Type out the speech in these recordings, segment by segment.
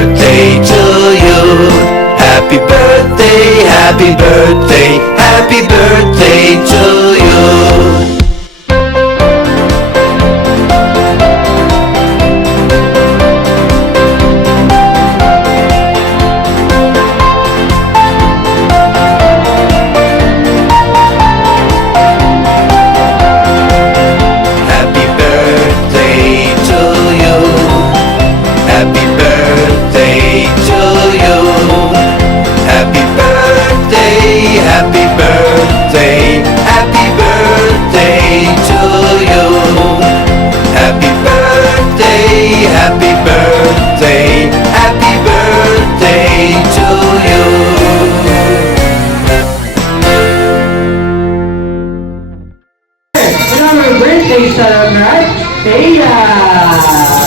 birthday to you. Happy birthday, happy birthday, happy birthday to you. Happy birthday to you. Happy birthday to you. Happy birthday, happy birthday, happy birthday to you. Happy birthday, happy birthday, happy birthday to you. Another birthday celebrant, Thea!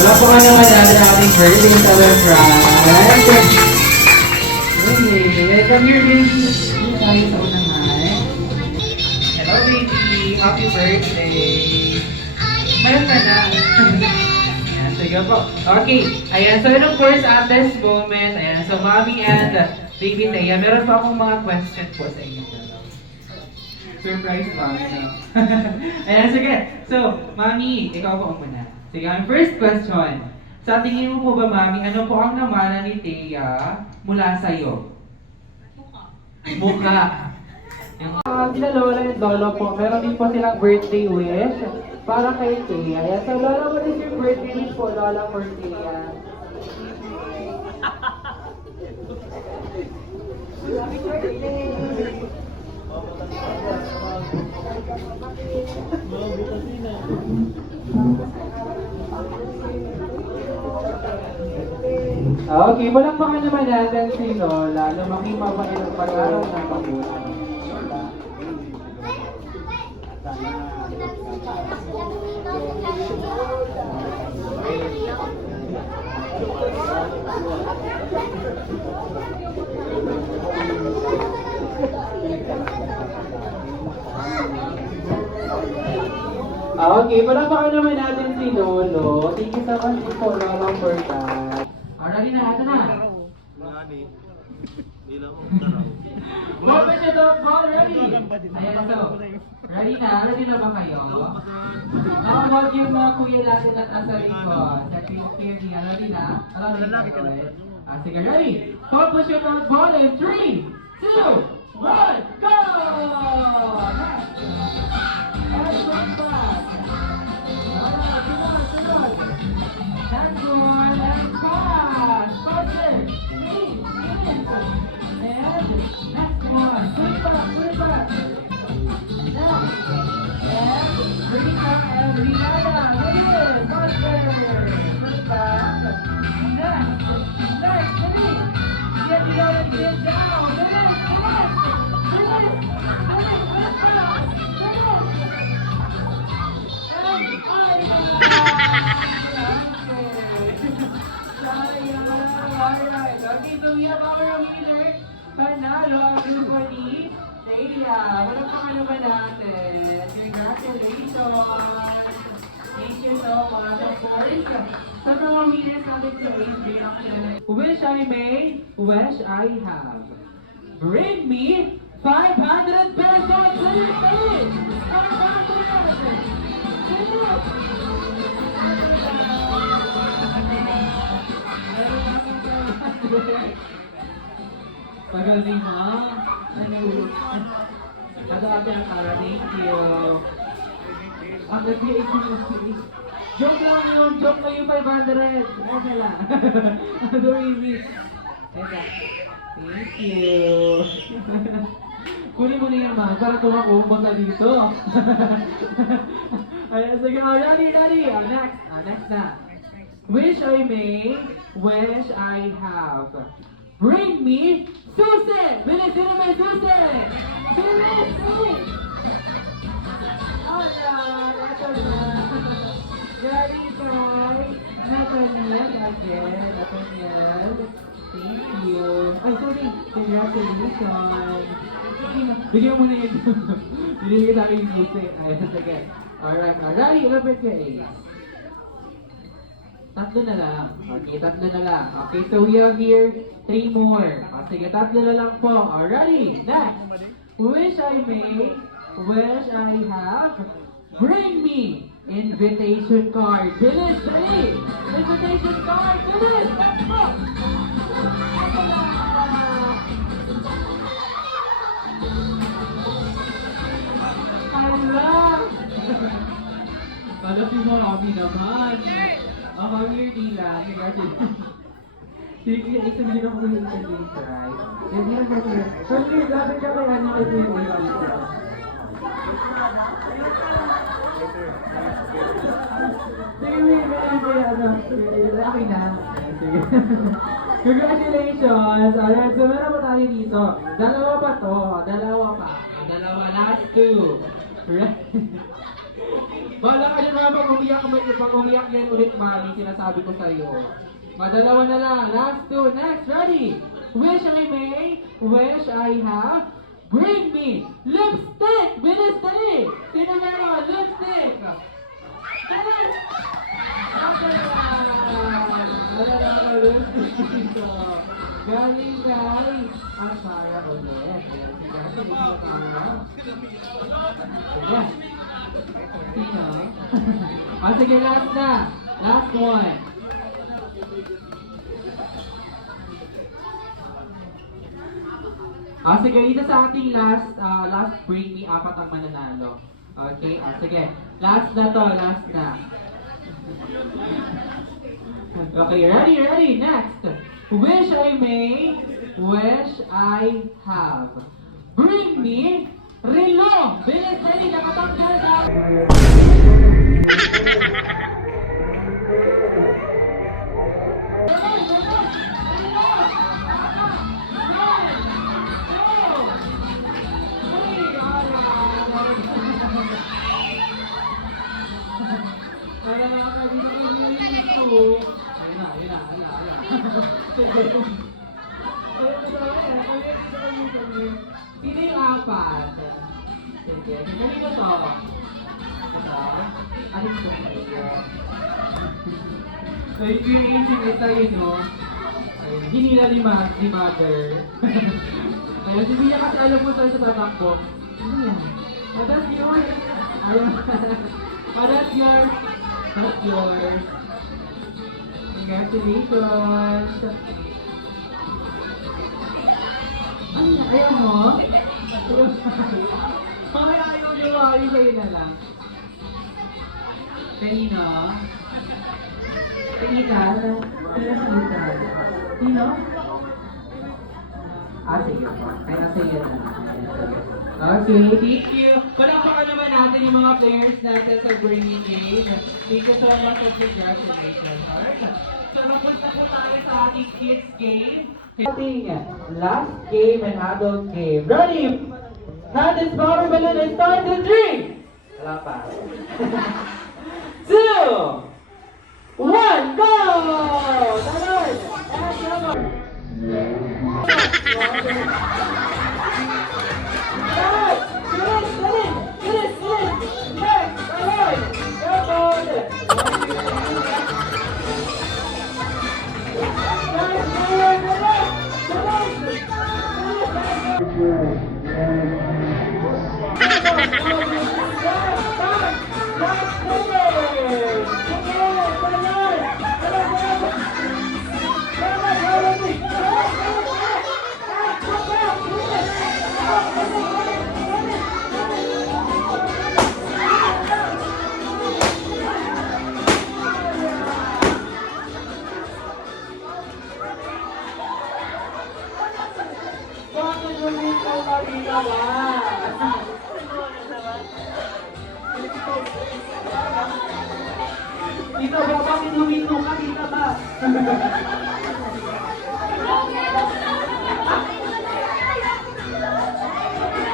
Lapakan naman natin ang ating birthday celebrant. Okay, welcome here, baby. Tayo sa unahan. Hello, baby. Happy birthday. Meron ka na. Ayan, sige po. Okay, ayan. So, and of course, at this moment, ayan. So, Mommy and Baby Thea, meron pa akong mga question po sa inyo. Surprise, Mami. Ayan, sige. So, Mami, ikaw po ang muna. Sige, ang first question. Sa tingin mo po ba, Mami, ano po ang namana ni Thea mula sa'yo? Mukha. Sila Lola and Lolo po, meron din po silang birthday wish para kay Thea. Ayan, so Lola, what is your birthday wish po, Lola, for Thea? Happy birthday! Okay, palakpakan naman natin si Lola. Lumaki mabait ang pag-aaral ng mabuti. Okay, palakpakan naman natin si Lolo. Thank you so much po, Lolo, for that. Ready na, ito na. More push it up, ball, ready. Ayan, so, ready na ba kayo? Nakawag yung mga kuya natin at asa likod. Sa clearly, ready na? Sige, ready? More push it up, ball, in 3, 2, 1, go! That's one pass. Sunod. That's one, and pass. Faster. And next one. Quick pass. Next. And bring it up and Rihanna. Again. Faster. Quick pass. Next. Ready. Get Rihanna, get down. Finish. Okay, so we have our winner. Panalo ang grupo ni Thea. Walang pangalaman natin. Congratulations! Thank you so much. Of course, sa mga winners natin sa race reaction. Wish I may, wish I have. Bring me 500 pesos! Please! Pagaling ha? Ano? Kadaan na para, thank you. Ang nag-create mo joke lang yun, joke lang yung 500. Esa lang. Ano easy. Esa. Thank you. Kunin mo na yan, ma. Para tumakumbang na dito. Ayan, sige. Ready. Next na. Wish I may, wish I have. Bring me susi! Bilis, sino may susi? Bilis! Alright, ito na. Ready, boy? Nathaniel again. Thank you. Ay, sorry. Congratulations. Bigyan mo na yun. Bigyan kita yung susi. Ay, sige. Alright, ready? Number 8. Tatlo na lang. Okay, tatlo na lang. Okay, so we have here 3 more. Sige, tatlo na lang po. Alrighty, next. Wish I may, wish I have, bring me invitation card. Bilis, dali! Invitation card, bilis! Let's go! Hala! Kala si Mami naman. Ang here nila, congratulations. Sige, sabihin ako yung interview, right? Hindi na kasi, kasi dapat ka kaya ano kayo yung interview. Sige, may ano, okay na. Sige. Congratulations! Alright, so meron pa tayo dito. Dalawa pa to, dalawa pa. Dalawa, last 2. Right? Bala ka na naman pag umiyak yan ulit, Mami, sinasabi ko sa'yo. Madalawa na lang. Last 2. Next. Ready? Wish I may. Wish I have. Bring me. Lipstick. Bilis, dali. Sino meron? Lipstick. Dali. Wala lipstick dito. Galing kay Asara ulit. Sige. Sino? Sige, last na. Last one. Sige, ito sa ating last bring me, 4 ang mananalo. Okay, sige. Last na to, last na. Okay, ready, next. Wish I may, wish I have. Bring me, relo! Bilis, dali, nakatanggal na! Sino yung 4? Sige, kanino to? Alin to? So yung creation is ayun, no? Hinila ni Mother. Ayun, hindi niya kasi alam mo tayo sa tatakbo. Ano yan? Oh, that's yours. Ayun. Oh, that's yours. That's yours. Congratulations. Ano? Ayaw mo? Mamaya ayaw nyo, ayaw sa'yo na lang. Kanino? Kanina? Sino? Sige. Kaya sa'yo na lang. Okay, thank you. Palakpakan naman natin yung mga players natin sa Bringing Game. Thank you so much for congratulations. Alright. So, napunta po tayo sa ating kids game. Ating last game and adult game. Ready? Hand this power balloon and start in 3! Wala pa. 2! 1, go! Talon! And number! Dito ba? Bakit lumito ka? Dito ba?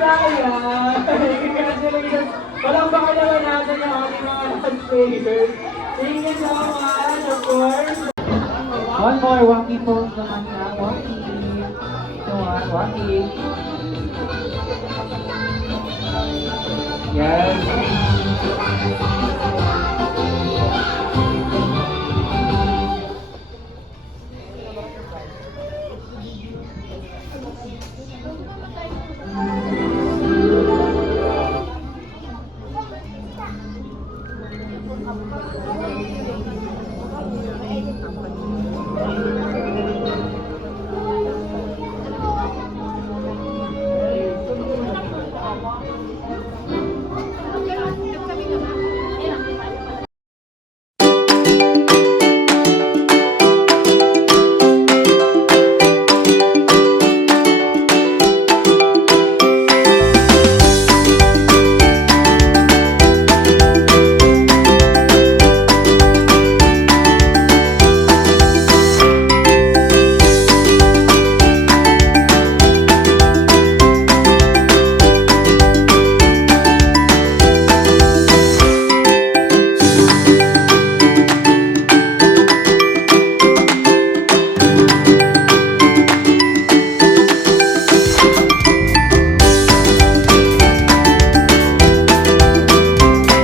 Sayang! Congratulations! Walang baka naman natin yung ating mga players. Thank you so much, of course! One more, Waki pose naman na. Waki! Ito nga, Waki! Yes!